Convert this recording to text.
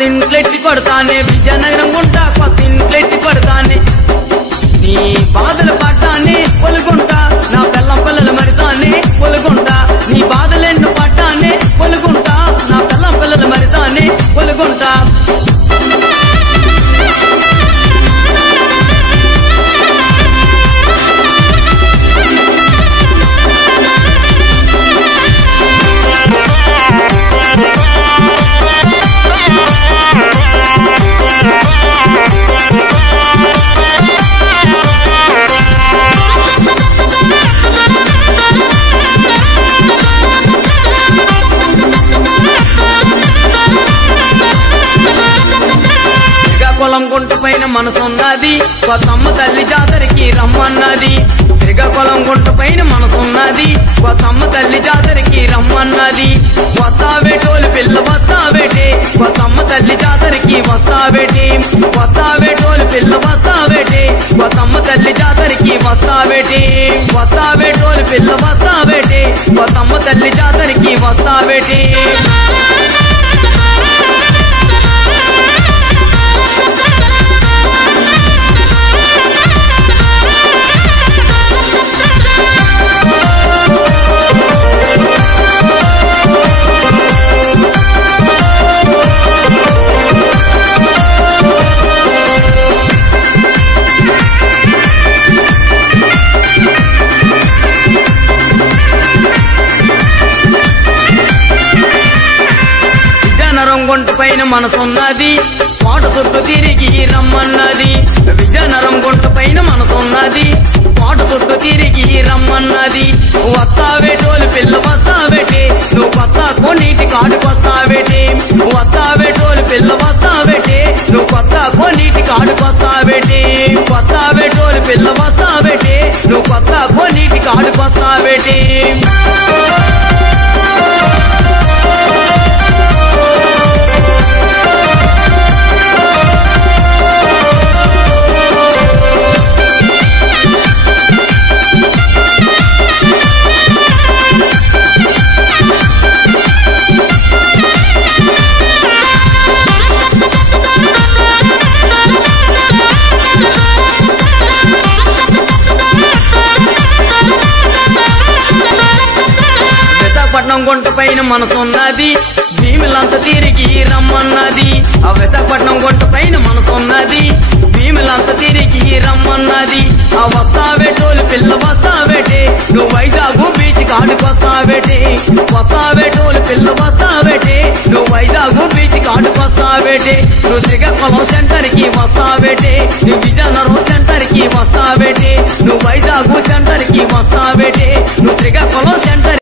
కొత్త ఇంట్లెట్టి కొడతానే విజయనగరం గుంటా కొత్త ఇంట్లెట్టి కొడతానే నీ బాధలు పడ్డానే పొలుగుంటా నా పిల్లం పిల్లల మరిసానే పొలుగుంటా నీ బాధలెన్ను పడ్డానే పొలుగుంటా నా పిల్లం పిల్లల మరిసానే పొలుగుంటా శ్రీకాకుళం గుంట పైన మనసున్నది కొత్తమ్మ తల్లి జాతరకి రమ్మన్నది శ్రీకాకుళం గుంట పైన మనసున్నది కొత్తమ్మ తల్లి జాతరకి రమ్మన్నది వస్తావేటోలు పిల్ల వస్తావేటే కొత్తమ్మ తల్లి జాతరకి వస్తావేటే వస్తావేటోలు పిల్ల వస్తావేటే కొత్తమ్మ తల్లి జాతరకి వస్తావేటే వస్తావేటోలు పిల్ల వస్తావేటే కొత్తమ్మ తల్లి జాతరకి వస్తావేటే విజయనగరం గుంట పైన మనసున్నది కోట చుట్టూ తిరిగి రమ్మన్నది విజయనగరం గుంట పైన మనసున్నది కోట చుట్టూ తిరిగి రమ్మన్నది వస్తావేటోలు పిల్ల వస్తావేటే నువ్వు కొత్త కొన్నిటి కాడుకొస్తావేటే వస్తావేటోలు పిల్ల వస్తావేటే నువ్వు కొత్త కొన్నిటి కాడుకొస్తావేటే వస్తావేటోలు పిల్ల వస్తావేటే నువ్వు కొత్త కొన్నిటి కాడుకొస్తావేటే విశాఖపట్నం గుంట పైన మనసున్నది భీములంతా తిరిగి రమ్మన్నది ఆ విశాఖపట్నం గుంట పైన మనసున్నది భీములంతా తిరిగి రమ్మన్నది ఆ వస్తావేటోలు పిల్ల వస్తావేటే నువ్వు వైజాగ్ బీచ్ కాడుకొస్తావేటే వస్తావేటోలు పిల్ల వస్తావేటే నువ్వు వైజాగ్ బీచ్ కాడుకొస్తావేటే నువ్వు శ్రీకాకుళం సెంటర్ కి వస్తావేటే నువ్వు విజయనగరం సెంటర్ కి వస్తావేటే నువ్వు వైజాగ్ సెంటర్ కి వస్తావేటే నువ్వు శ్రీకాకుళం సెంటర్